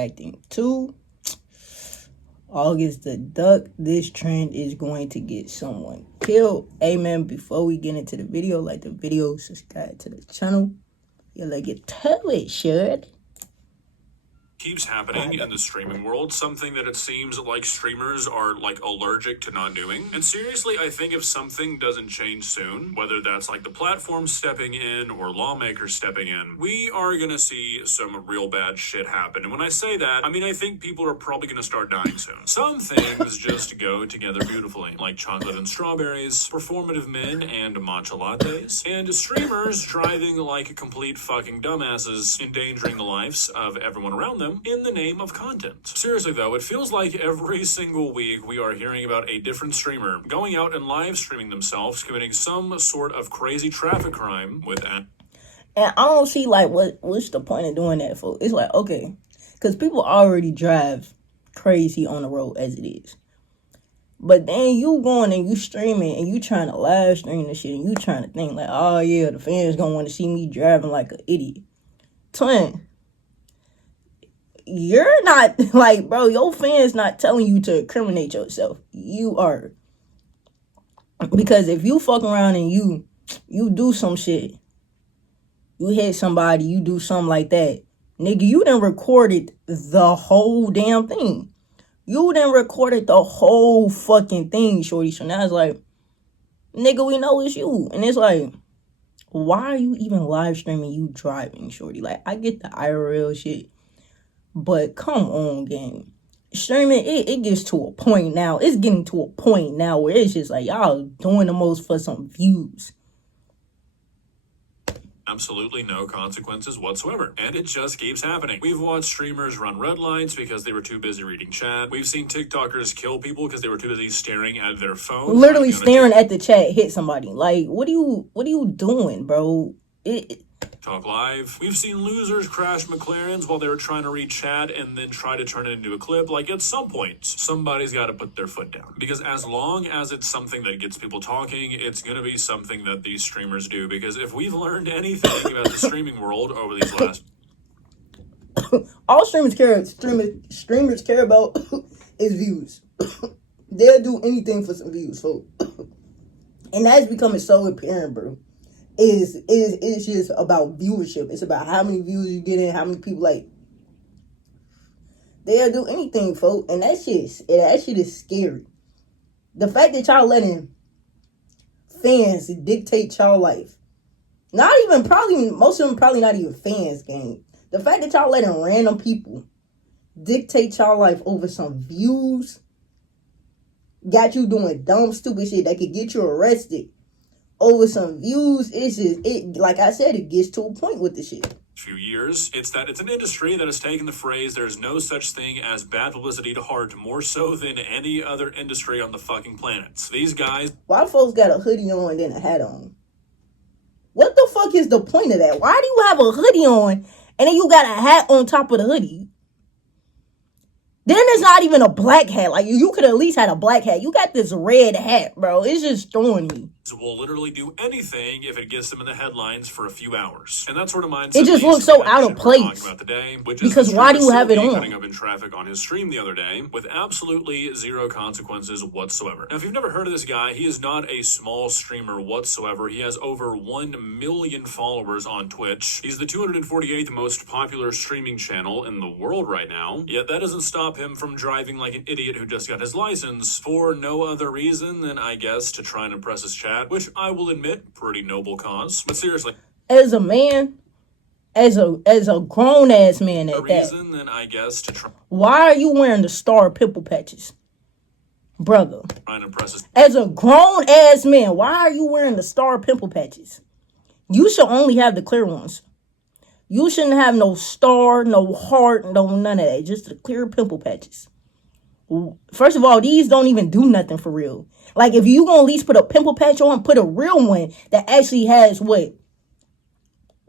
reacting to. August the Duck. This trend is going to get someone killed. Amen. Before we get into the video, like the video, subscribe to the channel. You like it, tell it, should. Keeps happening in the streaming world, something that it seems like streamers are like allergic to not doing. And seriously, I think if something doesn't change soon, whether that's like the platform stepping in or lawmakers stepping in, we are gonna see some real bad shit happen. And when I say that, I mean I think people are probably gonna start dying soon. Some things just go together beautifully, like chocolate and strawberries, performative men and matcha lattes, and streamers driving like complete fucking dumbasses, endangering the lives of everyone around them in the name of content. Seriously though, it feels like every single week we are hearing about a different streamer going out and live streaming themselves committing some sort of crazy traffic crime with And I don't see like what's the point of doing that for. It's like, okay, because people already drive crazy on the road as it is. But then you going and you streaming and you trying to live stream this shit and you trying to think like, oh yeah, the fans gonna want to see me driving like an idiot. Twin, you're not, like, bro, your fans not telling you to incriminate yourself. You are. Because if you fuck around and you do some shit, you hit somebody, you do something like that, nigga, you done recorded the whole damn thing. You done recorded the whole fucking thing, shorty. So now it's like, nigga, we know it's you. And it's like, why are you even live streaming you driving, shorty? Like, I get the IRL shit. But come on, gang. Streaming, it gets to a point now. It's getting to a point now where it's just like, y'all doing the most for some views. absolutely no consequences whatsoever. And it just keeps happening. We've watched streamers run red lights because they were too busy reading chat. We've seen TikTokers kill people because they were too busy staring at their phone. Literally staring at the chat, hit somebody. Like, what are you doing, bro? Talk live. We've seen losers crash McLarens while they were trying to read chat and then try to turn it into a clip. Like, at some point, somebody's got to put their foot down. Because as long as it's something that gets people talking, it's going to be something that these streamers do. Because if we've learned anything about the streaming world over these last... All streamers care about is views. They'll do anything for some views, folks. And that's becoming so apparent, bro. It's just about viewership. It's about how many views you get in, how many people like. They'll do anything, folks, and that shit is scary. The fact that y'all letting fans dictate y'all life, most of them probably not even fans, gang. The fact that y'all letting random people dictate y'all life over some views, got you doing dumb, stupid shit that could get you arrested. Over some views, like I said, it gets to a point with the shit. Few years, it's an industry that has taken the phrase "there's no such thing as bad publicity" to heart more so than any other industry on the fucking planet. These guys, why folks got a hoodie on and then a hat on? What the fuck is the point of that? Why do you have a hoodie on and then you got a hat on top of the hoodie? Then it's not even a black hat. Like, you could at least had a black hat. You got this red hat, bro. It's just throwing me. Will literally do anything if it gets them in the headlines for a few hours. And that sort of mindset... It just looks so out of place. About today, because why do you have it on? Cutting up in traffic on his stream the other day with absolutely zero consequences whatsoever. Now, if you've never heard of this guy, he is not a small streamer whatsoever. He has over 1 million followers on Twitch. He's the 248th most popular streaming channel in the world right now. Yet that doesn't stop him from driving like an idiot who just got his license for no other reason than, I guess, to try and impress his chat, which I will admit, pretty noble cause. But seriously, as a man, as a grown ass man at that, then I guess to try. Why are you wearing the star pimple patches, brother? Trying to impress his... As a grown ass man, why are you wearing the star pimple patches? You should only have the clear ones. You shouldn't have no star, no heart, no none of that. Just the clear pimple patches. First of all, these don't even do nothing for real. Like, if you gonna at least put a pimple patch on, put a real one that actually has what?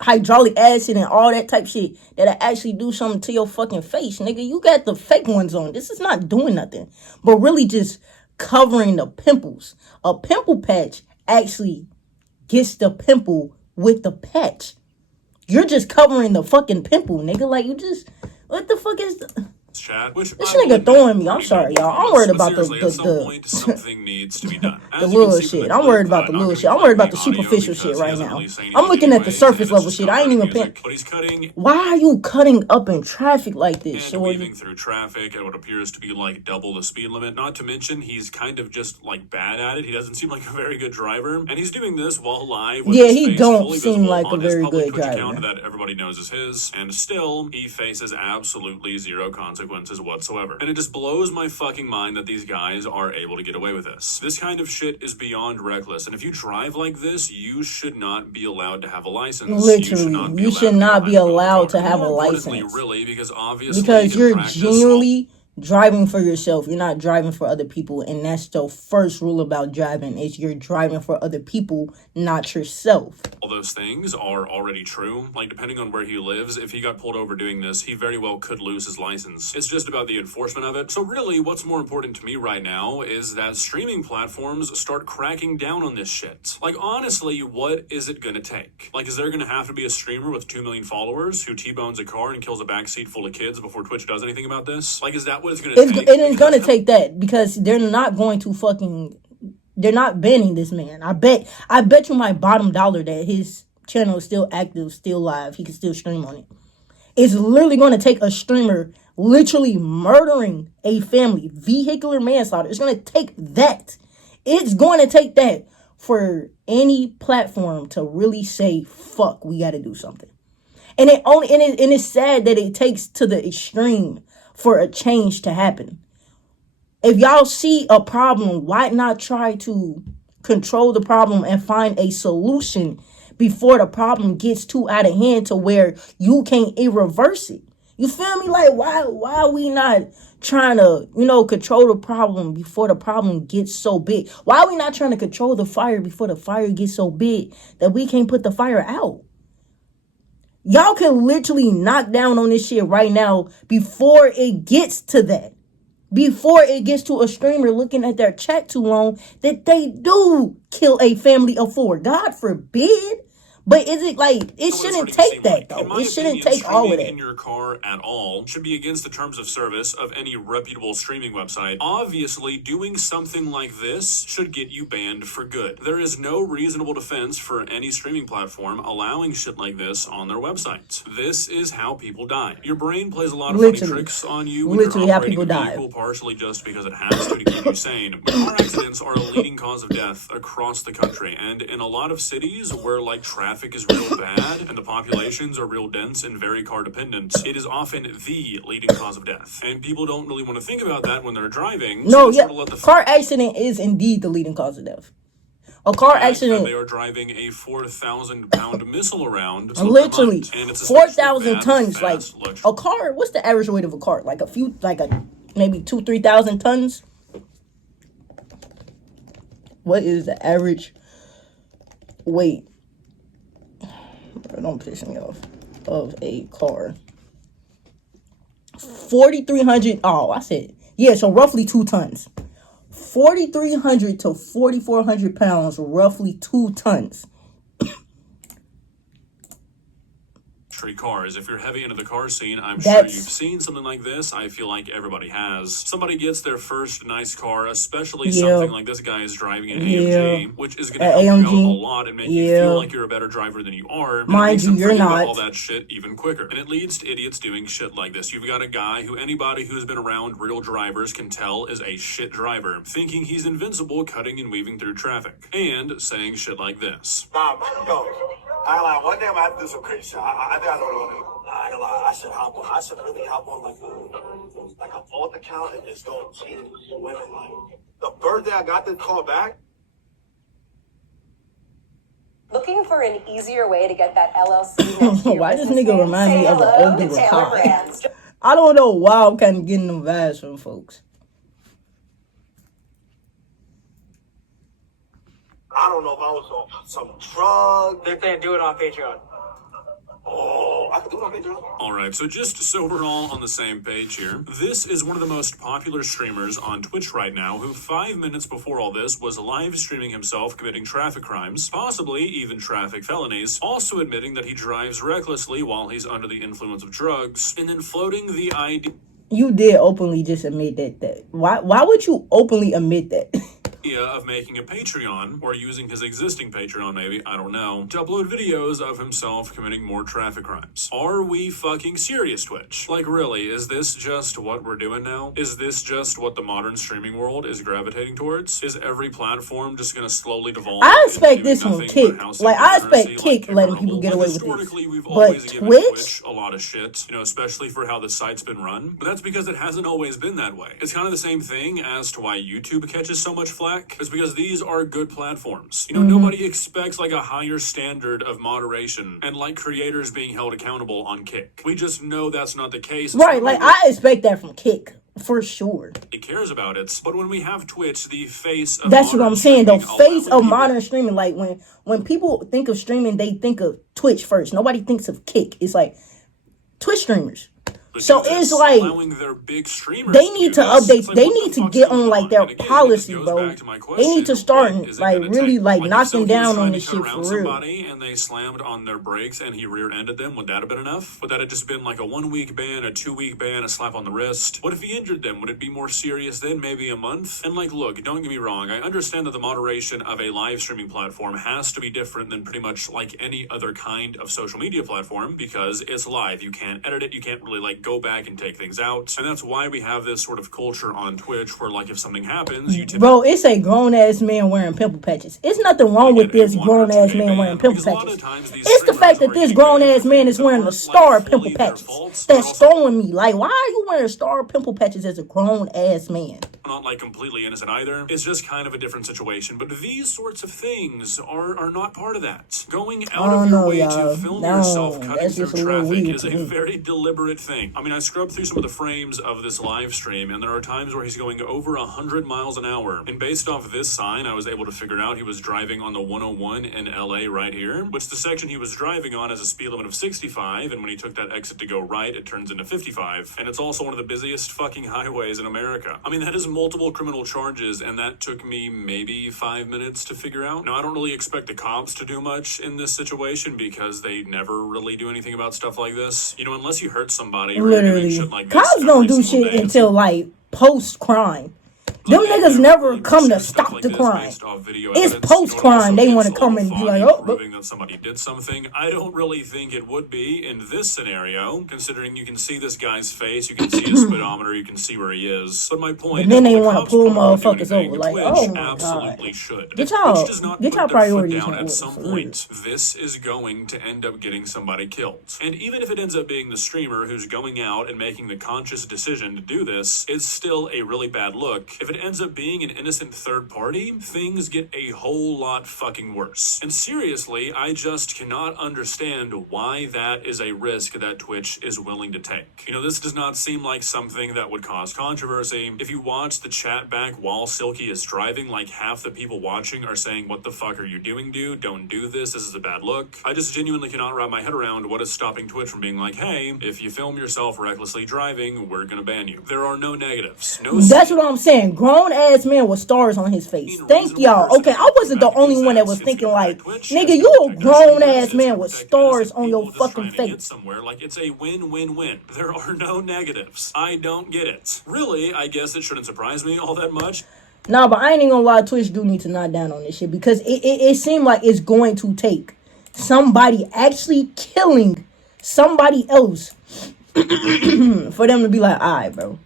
Hydraulic acid and all that type shit that'll actually do something to your fucking face, nigga. You got the fake ones on. This is not doing nothing, but really just covering the pimples. A pimple patch actually gets the pimple with the patch. You're just covering the fucking pimple, nigga. Like, you just... What the fuck is chat, which this I will nigga admit throwing me? I'm pretty sorry, noble y'all. I'm cause, worried but about seriously, at some point, the something needs to be done. the As you can little see from shit. the I'm clip, worried about the not little gonna shit. be I'm worried about playing the the audio superficial shit because he right doesn't now. really say I'm anything looking at the anyways, surface and it's level just shit. I ain't copyrighted even paying. music, but he's cutting Why are you cutting up in traffic like this, and shorty? weaving through traffic at what appears to be like double the speed limit. Not to mention, he's kind of just like bad at it. He doesn't seem like a very good driver, and he's doing this while live with Yeah, his he face don't fully seem visible like a on his very public good Twitch driver. account that everybody knows is his, and still he faces absolutely zero consequences whatsoever. And it just blows my fucking mind that these guys are able to get away with this. This kind of shit is beyond reckless, and if you drive like this, you should not be allowed to have a license. Literally, you should not be allowed to have a license. Really, because obviously because in you're practice, genuinely driving for yourself. You're not driving for other people, and that's the first rule about driving: is you're driving for other people, not yourself. all those things are already true. Like, depending on where he lives, if he got pulled over doing this, he very well could lose his license. It's just about the enforcement of it. So really, what's more important to me right now is that streaming platforms start cracking down on this shit. Like, honestly, what is it gonna take? Like, is there gonna have to be a streamer with 2 million followers who T-bones a car and kills a backseat full of kids before Twitch does anything about this? Like, is that what it's gonna take? It is gonna take that, because they're not going to fucking... They're not banning this man. I bet you my bottom dollar that his channel is still active, still live. He can still stream on it. It's literally going to take a streamer literally murdering a family, vehicular manslaughter. It's going to take that. It's going to take that for any platform to really say, fuck, we got to do something. And it's sad that it takes to the extreme for a change to happen. If y'all see a problem, why not try to control the problem and find a solution before the problem gets too out of hand to where you can't reverse it? You feel me? Like, why are we not trying to, control the problem before the problem gets so big? Why are we not trying to control the fire before the fire gets so big that we can't put the fire out? Y'all can literally knock down on this shit right now before it gets to that. Before it gets to a streamer looking at their chat too long, that they do kill a family of 4. God forbid. But is it like, it shouldn't take that, though. It shouldn't take all of that. In your car at all should be against the terms of service of any reputable streaming website. Obviously, doing something like this should get you banned for good. There is no reasonable defense for any streaming platform allowing shit like this on their websites. This is how people die. Your brain plays a lot of funny tricks on you when you're operating a vehicle, partially just because it has to keep you sane. But car accidents are a leading cause of death across the country, and in a lot of cities where traffic is real bad and the populations are real dense and very car dependent, it is often the leading cause of death. And people don't really want to think about that when they're driving. No, yeah, car accident is indeed the leading cause of death. A car accident. They are driving a 4,000-pound missile around. Literally, 4,000 tons. Like a car. What's the average weight of a car? Like maybe 2,000-3,000 tons. What is the average weight? Don't piss me off. Of a car. 4,300. Oh, I said, yeah. So roughly 2 tons. 4,300 to 4,400 pounds. Roughly 2 tons. Cars. If you're heavy into the car scene, I'm sure you've seen something like this. I feel like everybody has. Somebody gets their first nice car, especially something like this guy is driving an AMG, which is going to help you out a lot and make you feel like you're a better driver than you are. Mind you, you're not. All that shit even quicker. And it leads to idiots doing shit like this. You've got a guy who anybody who's been around real drivers can tell is a shit driver, thinking he's invincible, cutting and weaving through traffic, and saying shit like this. I like one day I'm gonna have to do some crazy shit. I think I know what I'm gonna do. I ain't gonna lie. I should hop on. I should really hop on like a alt account and just go cheat women. Like the birthday I got this call back. Looking for an easier way to get that LLC. Why does nigga remind me of an older Rakai? I don't know why I'm kind of getting them vibes from folks. I don't know if I was on some drug. They're saying do it on Patreon. Oh, I can do it on Alright, so just so we're all on the same page here, this is one of the most popular streamers on Twitch right now who 5 minutes before all this was live streaming himself committing traffic crimes, possibly even traffic felonies, also admitting that he drives recklessly while he's under the influence of drugs, and then floating the idea You did openly just admit that. Why would you openly admit that? of making a Patreon, or using his existing Patreon maybe, I don't know, to upload videos of himself committing more traffic crimes. Are we fucking serious, Twitch? Like really, is this just what we're doing now? Is this just what the modern streaming world is gravitating towards? Is every platform just gonna slowly devolve? I expect this from Kick. Like, I expect Kick letting people get away with this. Historically, we've But always given Twitch? Twitch a lot of shit, you know, especially for how the site's been run. But that's because it hasn't always been that way. It's kind of the same thing as to why YouTube catches so much flack. It's because these are good platforms. You know, nobody expects like a higher standard of moderation and like creators being held accountable on Kick. We just know that's not the case. Right, like, I expect that from Kick. For sure. He cares about it, but when we have Twitch, the face of That's what I'm saying, the face of people, modern streaming. Like, when people think of streaming, they think of Twitch first. Nobody thinks of Kick. It's like Twitch streamers. So it's like their big they need to update. They need to get on like their policy, bro. They need to start like really like knocking down on this shit for real. And they slammed on their brakes and he rear-ended them. Would that have been enough? Would that have just been like a 1-week ban, a 2-week ban, a slap on the wrist? What if he injured them? Would it be more serious then? Maybe a month? And like, look, don't get me wrong. I understand that the moderation of a live streaming platform has to be different than pretty much like any other kind of social media platform because it's live. You can't edit it. You can't really like go back and take things out, and that's why we have this sort of culture on Twitch where like if something happens, you bro, it's a grown-ass man wearing pimple patches. It's nothing wrong with this grown-ass man wearing pimple patches. It's the fact that this grown-ass man is wearing a star pimple patches that's throwing me. Like, why are you wearing star pimple patches as a grown-ass man? Not like completely innocent either. It's just kind of a different situation. But these sorts of things are not part of that. Going out of your way to film yourself cutting through traffic is a very deliberate thing. I mean, I scrubbed through some of the frames of this live stream, and there are times where he's going over 100 miles an hour. And based off of this sign, I was able to figure out he was driving on the 101 in LA right here, which the section he was driving on has a speed limit of 65, and when he took that exit to go right, it turns into 55. And it's also one of the busiest fucking highways in America. I mean, that is multiple criminal charges, and that took me maybe 5 minutes to figure out. Now, I don't really expect the cops to do much in this situation because they never really do anything about stuff like this. You know, unless you hurt somebody or Literally, shit like this cops don't do shit until like post-crime. Them niggas never come to stop the crime. It's post-crime. They want to come and be like, oh, proving that somebody did something. I don't really think it would be in this scenario, considering you can see this guy's face, you can see his speedometer, you can see where he is. But my point, and then they want to pull motherfuckers over. Like, oh my absolutely god, should. Get y'all priorities down in at some order, point. This is going to end up getting somebody killed. And even if it ends up being the streamer who's going out and making the conscious decision to do this, it's still a really bad look. If it ends up being an innocent third party, things get a whole lot fucking worse. And seriously, I just cannot understand why that is a risk that Twitch is willing to take. You know, this does not seem like something that would cause controversy. If you watch the chat back while Silky is driving, like half the people watching are saying, what the fuck are you doing, dude? Don't do this. This is a bad look. I just genuinely cannot wrap my head around what is stopping Twitch from being like, hey, if you film yourself recklessly driving, we're gonna ban you. There are no negatives. No. That's what I'm saying. Grown-ass man with stars on his face. Thank y'all. Okay, I wasn't the only one that was thinking like, nigga, you a grown-ass man with stars on your fucking face. Somewhere like it's a win-win-win. There are no negatives. I don't get it. Really, I guess it shouldn't surprise me all that much. Nah, but I ain't even gonna lie, Twitch do need to knock down on this shit because it seemed like it's going to take somebody actually killing somebody else for them to be like, alright, bro.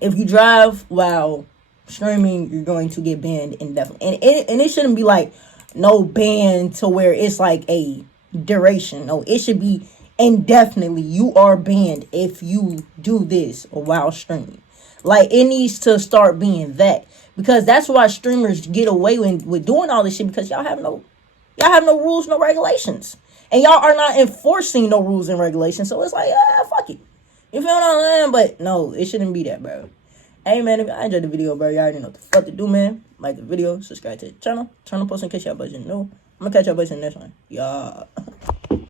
If you drive while streaming, you're going to get banned indefinitely. And it shouldn't be like no ban to where it's like a duration. No, it should be indefinitely. You are banned if you do this while streaming. Like, it needs to start being that. Because that's why streamers get away with doing all this shit, because y'all have no rules, no regulations. And y'all are not enforcing no rules and regulations. So it's like, fuck it. You feel what I'm saying? But no, it shouldn't be that, bro. Hey, man, if y'all enjoyed the video, bro, y'all already know what the fuck to do, man. Like the video, subscribe to the channel, turn on post in case y'all budget. No, I'm gonna catch y'all boys in the next one. Yeah.